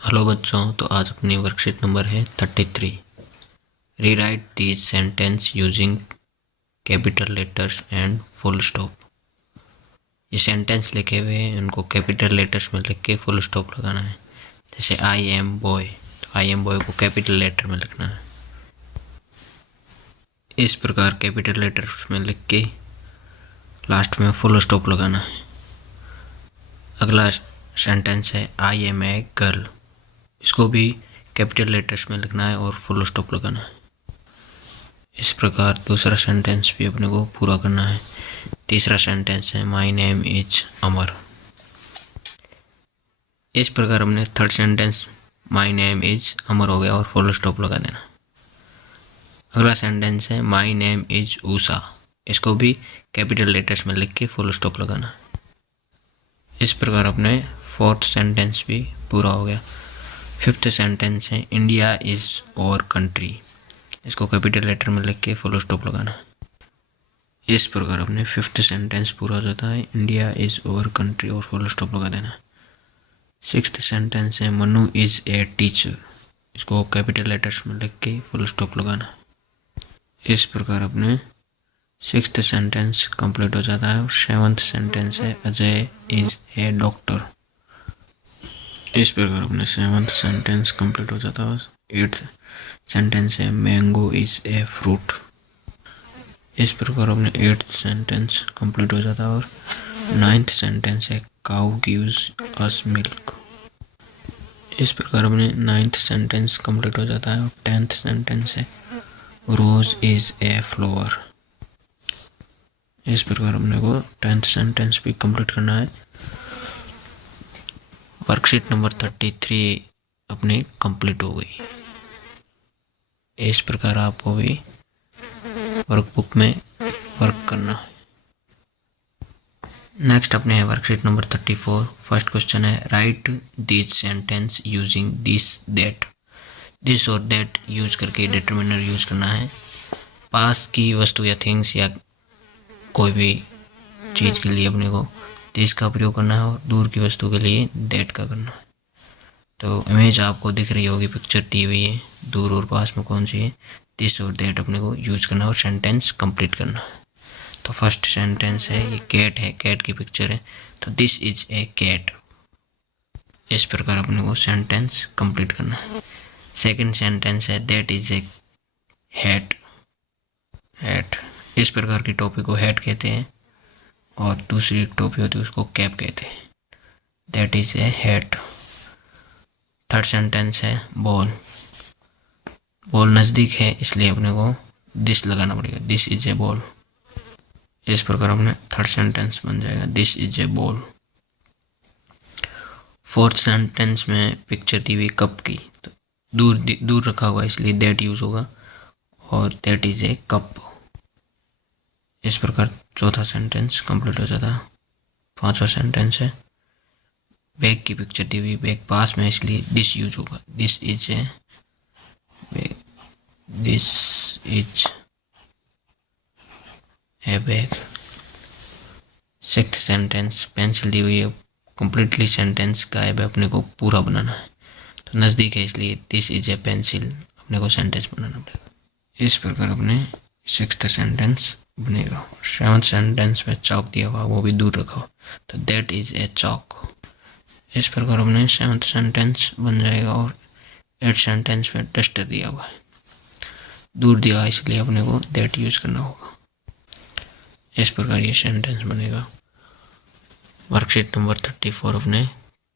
Hello बच्चों, तो आज अपनी वर्कशीट नंबर है 33। Rewrite these sentence using capital letters and full stop. ये सेंटेंस लिखे हुए हैं, उनको कैपिटल लेटर्स में लिख के फुल स्टॉप लगाना है। जैसे आई एम बॉय, तो आई एम बॉय को कैपिटल लेटर में लिखना है। इस प्रकार कैपिटल लेटर्स में लिख के लास्ट में फुल स्टॉप लगाना है। अगला सेंटेंस है आई एम ए गर्ल, इसको भी कैपिटल लेटर्स में लिखना है और फुल स्टॉप लगाना है। इस प्रकार दूसरा सेंटेंस भी अपने को पूरा करना है। तीसरा सेंटेंस है माई नेम इज अमर। इस प्रकार हमने third sentence my name is Amar हो गया और फुल स्टॉप लगा देना। अगला सेंटेंस है माई नेम इज ऊषा, इसको भी कैपिटल लेटर्स में लिख के फुल स्टॉप लगाना है। इस प्रकार अपने फोर्थ सेंटेंस भी पूरा हो गया। फिफ्थ सेंटेंस है इंडिया इज और कंट्री, इसको कैपिटल लेटर में लिख के फुल स्टॉप लगाना है। इस प्रकार अपने फिफ्थ सेंटेंस पूरा हो जाता है, इंडिया इज और कंट्री और फुल स्टॉप लगा देना है। सिक्स्थ सेंटेंस है मनु इज ए टीचर, इसको कैपिटल लेटर्स में लिख के फुल स्टॉप लगाना है। इस प्रकार अपने सिक्स्थ सेंटेंस कंप्लीट हो जाता है। और सेवंथ सेंटेंस है अजय इज ए डॉक्टर, इस प्रकार अपने सेवंथ सेंटेंस कंप्लीट हो जाता है। एट्थ सेंटेंस है मैंगो इज ए फ्रूट, इस प्रकार अपने एट्थ सेंटेंस कंप्लीट हो जाता है। और नाइन्थ सेंटेंस है काउ गिव्स अस मिल्क, इस प्रकार अपने नाइन्थ सेंटेंस कंप्लीट हो जाता है। और टेंथ सेंटेंस है रोज इज ए फ्लावर, इस प्रकार अपने को टेंथ सेंटेंस भी कंप्लीट करना है। वर्कशीट नंबर 33 अपनी कंप्लीट हो गई। इस प्रकार आपको भी वर्कबुक में वर्क करना है। नेक्स्ट अपने है वर्कशीट नंबर 34। फर्स्ट क्वेश्चन है right this sentence using this that. This और दैट यूज करके डिटर्मिनर यूज करना है। पास की वस्तु या थिंग्स या कोई भी चीज़ के लिए अपने को दिस का प्रयोग करना है और दूर की वस्तु के लिए दैट का करना है। तो इमेज आपको दिख रही होगी, पिक्चर दी हुई है, दूर और पास में कौन सी है, दिस और दैट अपने को यूज करना है और सेंटेंस कंप्लीट करना है। तो फर्स्ट सेंटेंस है ये कैट है, कैट की पिक्चर है, तो दिस इज ए कैट, इस प्रकार अपने को सेंटेंस कंप्लीट करना है। सेकंड सेंटेंस है that is a hat, hat, इस प्रकार की टोपी को हैट कहते हैं और दूसरी टोपी होती है उसको कैप कहते हैं। That is a hat. Third sentence है बॉल, बॉल नज़दीक है इसलिए अपने को दिस लगाना पड़ेगा, दिस इज ए बॉल, इस प्रकार अपने थर्ड सेंटेंस बन जाएगा this is A ball. Fourth sentence में पिक्चर दी हुई कप की, तो दूर रखा हुआ इसलिए दैट यूज होगा और दैट इज ए कप, इस प्रकार चौथा सेंटेंस कंप्लीट हो जाता है। पांचवा सेंटेंस है बैग की पिक्चर दी हुई, बैग पास में इसलिए दिस यूज होगा, this is a bag, this is a bag. Sixth sentence pencil दी हुई है, कंप्लीटली सेंटेंस गायब है, अपने को पूरा बनाना है, तो नज़दीक है इसलिए दिस इज ए पेंसिल, अपने को सेंटेंस बनाना पड़ेगा। इस प्रकार अपने सिक्स्थ सेंटेंस बनेगा। सेवंथ सेंटेंस में चौक दिया हुआ, वो भी दूर रखा हुआ, तो दैट इज ए चौक, इस प्रकार अपने सेवंथ सेंटेंस बन जाएगा। और एट सेंटेंस में डस्टर दिया हुआ है, दूर दिया हुआ इसलिए अपने को दैट यूज करना होगा, इस प्रकार ये सेंटेंस बनेगा। वर्कशीट नंबर 34 अपने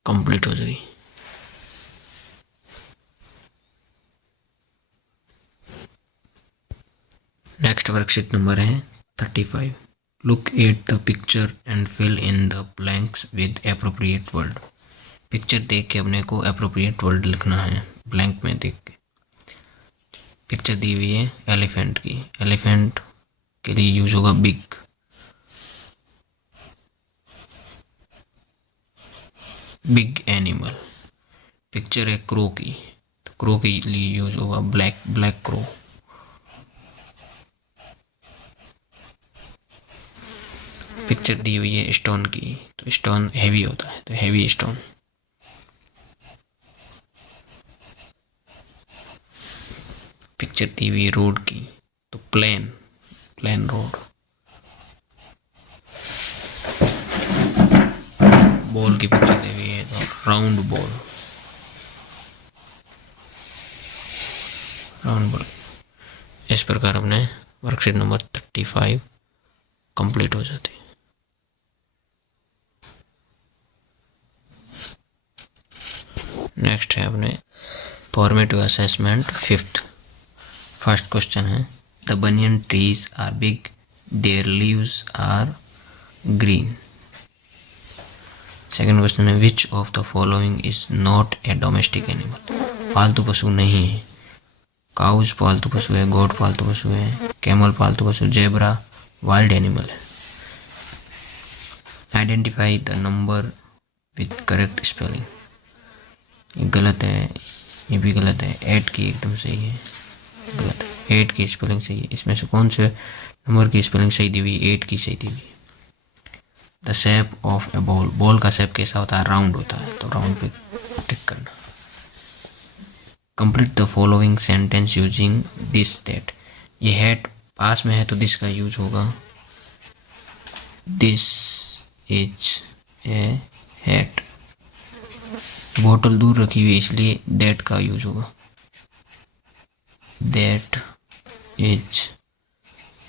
कंप्लीट हो जाएगी। नेक्स्ट वर्कशीट नंबर है 35। Look at the picture and fill in the blanks with appropriate word. Picture देख के अपने को एप्रोप्रिएट वर्ड लिखना है, ब्लैंक में देख के। पिक्चर दी हुई है एलिफेंट की, एलिफेंट के लिए यूज होगा बिग। Big animal. पिक्चर है क्रो की, तो क्रो के लिए यूज होगा ब्लैक, ब्लैक क्रो। पिक्चर दी हुई है स्टोन की, तो स्टोन हैवी होता है, तो हैवी स्टोन। पिक्चर दी हुई रोड की, तो प्लेन रोड। बॉल की पिक्चर दी हुई है तो राउंड बॉल। इस प्रकार अपने वर्कशीट नंबर 35 कंप्लीट हो जाती है। नेक्स्ट है अपने formative assessment 5th। First question है the banyan trees are big, their leaves are green. Second question है which of the following is not a domestic animal. पालतू पशु नहीं है। काउज पालतू पशु है, गोट पालतू पशु है, कैमल पालतू पशु, जेब्रा वाइल्ड एनिमल है। Identify the number with correct spelling. ये गलत है, ये भी गलत है। 8 की एकदम सही है, गलत है। 8 की स्पेलिंग सही है। इसमें से कौन से नंबर की स्पेलिंग सही दी हुई? 8 की सही दी हुई। The shape of A ball. Ball का शेप कैसा होता है? राउंड होता है, तो राउंड पे टिक करना। Complete the following sentence using this that. ये हैट पास में है तो दिस का यूज होगा। This is A hat. बोतल दूर रखी हुई इसलिए दैट का यूज होगा। दैट इज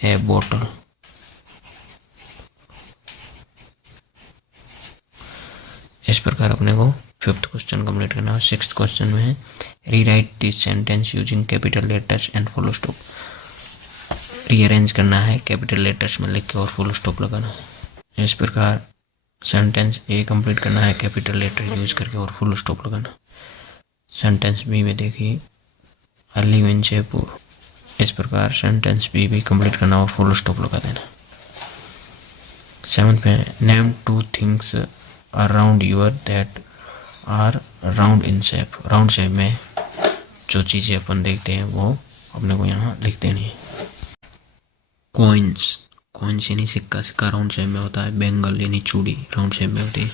ए बोतल। इस प्रकार अपने को 5th क्वेश्चन कंप्लीट करना है। 6th क्वेश्चन में है rewrite this sentence using capital letters and full stop. Rearrange करना है, कैपिटल लेटर्स में लिख के और फुल स्टॉप लगाना है। इस प्रकार सेंटेंस ए कंप्लीट करना है कैपिटल लेटर यूज करके और फुल स्टॉप लगाना। सेंटेंस बी में देखिए आई लिव इन जयपुर। इस प्रकार सेंटेंस बी भी कंप्लीट करना और फुल स्टॉप लगा देना। 7th में name 2 things around your that are round in shape. Round shape में जो चीज़ें अपन देखते हैं वो अपने को यहाँ लिख देनी है। कॉइन्स यानी सिक्का। सिक्का राउंड शेप में होता है। बेंगल यानी चूड़ी राउंड शेप में होती है।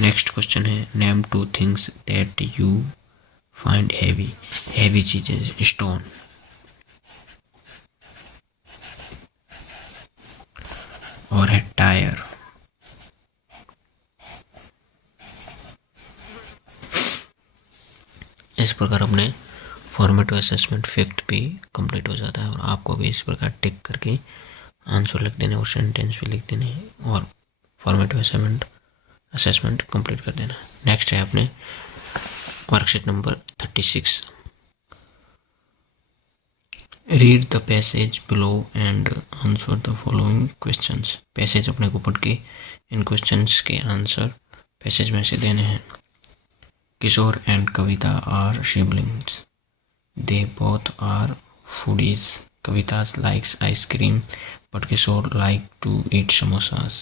नेक्स्ट क्वेश्चन है name 2 things that you find heavy. Heavy चीज़ें स्टोन। और है टायर। इस प्रकार अपने फॉर्मेटिव असेसमेंट 5th भी कंप्लीट हो जाता है और आपको भी इस प्रकार टिक करके आंसर लिख देने और सेंटेंस भी लिख देने और फॉर्मेटिव असेसमेंट कंप्लीट कर देना। नेक्स्ट है अपने worksheet number 36। Read the passage below and answer the following questions. Passage अपने को पढ़ के इन क्वेश्चंस के आंसर पैसेज में से देने हैं। Kishore and Kavita are siblings. They both are foodies. Kavita likes ice cream, but Kishore like to eat samosas.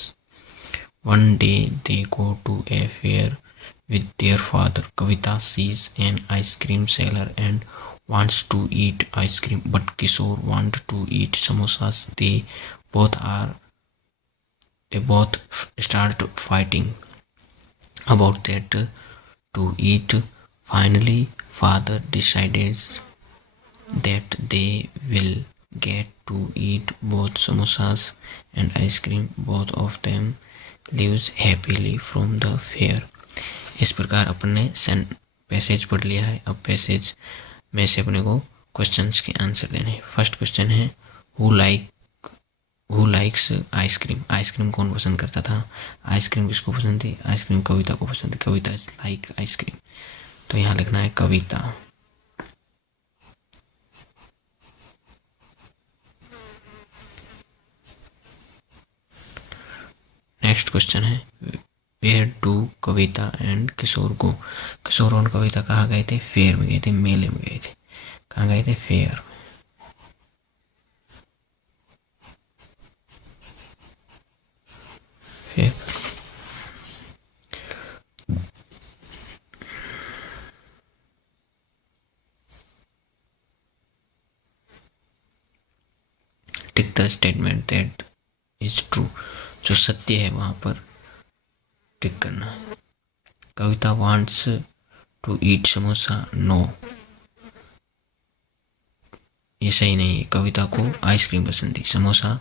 One day they go to a fair with their father. Kavita sees an ice cream seller and wants to eat ice cream, but Kishore wants to eat samosas. They both start fighting about that to eat. Finally, father decides that they will get to eat both samosas and ice cream. Both of them lives happily from the fair. इस प्रकार अपन ने passage पढ़ लिया है। अब passage में से अपने को क्वेश्चंस के आंसर देने हैं। फर्स्ट क्वेश्चन है हु लाइक्स आइसक्रीम। आइसक्रीम कौन पसंद करता था? आइसक्रीम किसको पसंद थी? आइसक्रीम कविता को पसंद थी। कविता इज लाइक आइसक्रीम, तो यहाँ लिखना है कविता। नेक्स्ट क्वेश्चन है वेयर डू कविता एंड किशोर गो। किशोर और कविता कहाँ गए थे? फेयर में गए थे, मेले में गए थे। कहाँ गए थे? Fair. Fair. Tick the statement that is true. जो सत्य है वहाँ पर टिक करना है। Kavita wants to eat samosa, no. ये सही नहीं है। कविता को आइसक्रीम पसंद थी, समोसा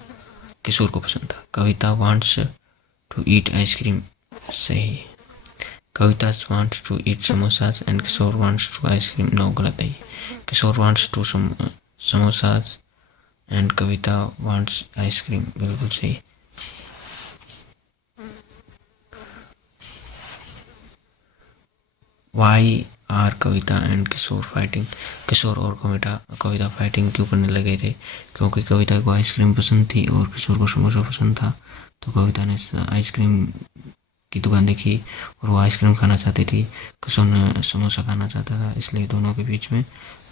किशोर को पसंद था। Kavita wants to eat ice cream सही है। Kavita wants to eat samosas and Kishore wants to ice cream no, गलत है। Kishore wants to samosas and Kavita wants ice cream बिल्कुल सही। Why are Kavita and Kishore fighting, Kishore और कविता फाइटिंग क्यों करने लगे थे? क्योंकि कविता को आइसक्रीम पसंद थी और किशोर को समोसा पसंद था। तो कविता ने आइसक्रीम की दुकान देखी और वो आइसक्रीम खाना चाहती थी, किशोर ने समोसा खाना चाहता था, इसलिए दोनों के बीच में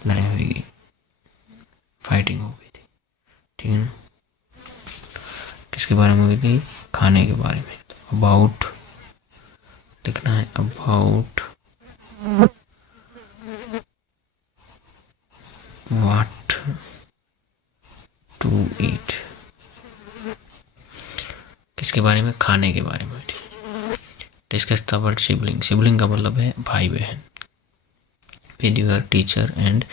लड़ाई हुई गई, फाइटिंग हो गई थी। ठीक है ना? किसके बारे में हुई थी? खाने के बारे में। अबाउट लिखना है, अबाउट व्हाट टू ईट। किसके बारे में? खाने के बारे में हुई थी। Discuss the word sibling, sibling का मतलब है भाई बहन। With your teacher and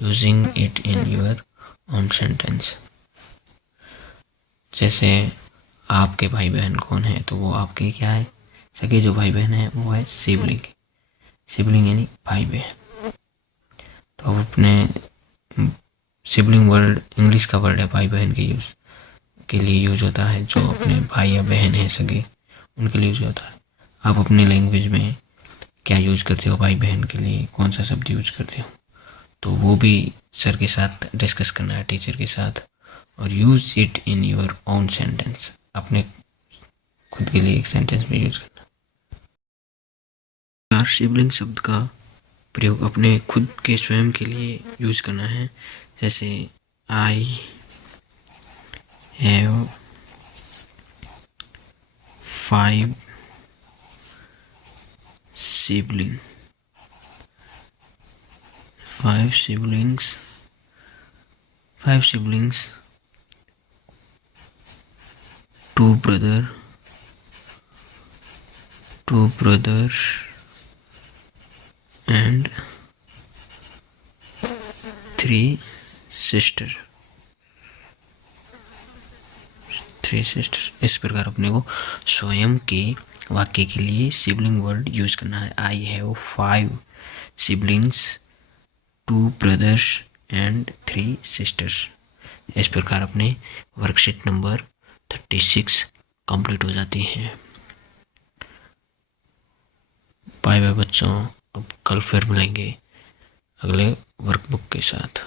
using it in your own sentence. जैसे आपके भाई बहन कौन है, तो वो आपके क्या है? सगे जो भाई बहन है वो है सिबलिंग। सिबलिंग यानी भाई बहन। तो अब अपने सिबलिंग वर्ड इंग्लिश का वर्ड है, भाई बहन के लिए यूज होता है। जो अपने भाई या बहन है सगे, उनके लिए यूज होता है। आप अपनी लैंग्वेज में क्या यूज करते हो भाई बहन के लिए, कौन सा शब्द यूज करते हो, तो वो भी सर के साथ डिस्कस करना है, टीचर के साथ। और use it in your own sentence, अपने खुद के लिए एक सेंटेंस में यूज करना। सिबलिंग शब्द का प्रयोग अपने खुद के स्वयं के लिए यूज करना है। जैसे I have 5 siblings, 5 siblings, 2 brothers and 3 sisters। इस प्रकार अपने को स्वयं के वाक्य के लिए सिबलिंग वर्ड यूज करना है। I have 5 siblings, 2 brothers and 3 sisters। इस प्रकार अपने वर्कशीट नंबर 36 कंप्लीट हो जाती है। बाय बाय बच्चों, अब कल फिर मिलेंगे अगले वर्कबुक के साथ।